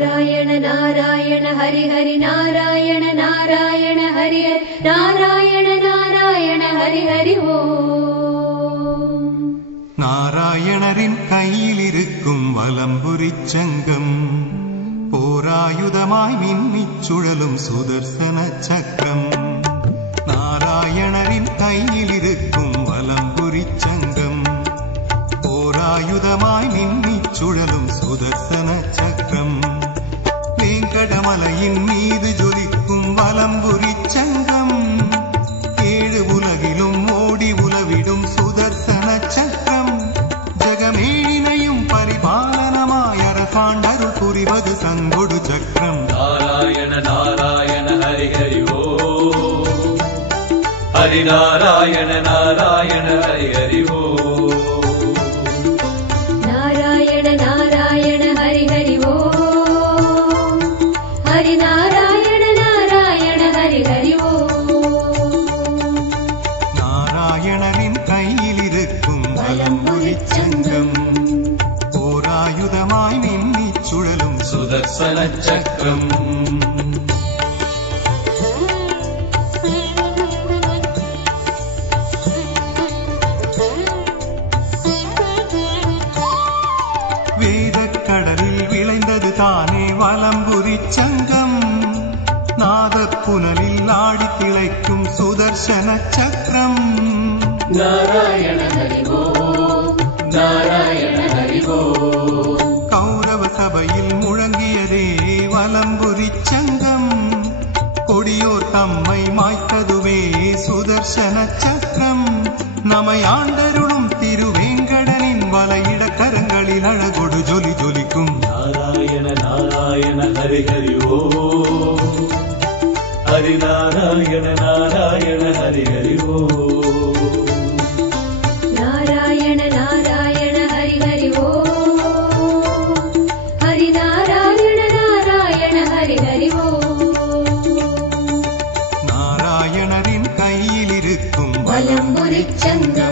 நாராயண நாராயண ஹரி ஹரி நாராயண நாராயண ஹரி ஹரி நாராயண நாராயண ஹரி ஹரி ஓம். நாராயணரின் கையில் இருக்கும் வலம்புரிச் சங்கம் போராயுதமாய் மின்னிச் சுழலும் சுதர்சன சக்கரம். நாராயணரின் கையில் இருக்கும் வலம்புரிச் சங்கம் போராயுதமாய் மின்னிச் சுழலும் சுதர்சன சக்கரம். வேங்கடமலையின் மீது ஜொலிக்கும் வலம்புரிச் சங்கம் ஏழு உலகிலும் ஓடி உலவிடும் சுதர்சன சக்கரம். ஜகமேழினையும் பரிபாலனமாய் அரசாண்டருள் புரிவது சங்கொடு சக்கரம். நாராயண நாராயண ஹரி ஹரி ஓ ஹரி நாராயண நாராயண ஹரி ஹரி ஓ. நாராயண நாராயண ஹரி ஹரி ஓம். ஹரி நாராயண நாராயண ஹரி ஹரி ஓம். நாராயணரின் கையில் இருக்கும் வலம்புரிச் சங்கம் போராயுதமாய் மின்னிச் சுழலும் சுதர்சன சக்கரம். வேதக்கடலில் விளைந்தது தானே வலம்புரிச் சங்கம். நாதப்புனலில் ஆடி திளைக்கும் சுதர்சன சக்கரம். நாராயண ஹரி ஓ நாராயண ஹரி ஓ. கௌரவ சபையில் முழங்கியதே வலம்புரிச் சங்கம். கொடியோர் தம்மை மாய்த்ததுவே சுதர்சன சக்கரம். நமை ஆண்டருளும் திருவேங்கடனின் வலையிட கரங்களில் அழகொடு ஜொலி ஜொலிக்கும். நாராயண நாராயண ஹரி ஹரி ஓ ஹரி நாராயண நாராயண ஹரி ஹரி ஓ. நாராயண நாராயண ஹரி ஹரி ஓம். ஹரி நாராயண நாராயண ஹரி ஹரி ஓம். நாராயணரின் கையில் இருக்கும் வலம்புரிச் சங்கம்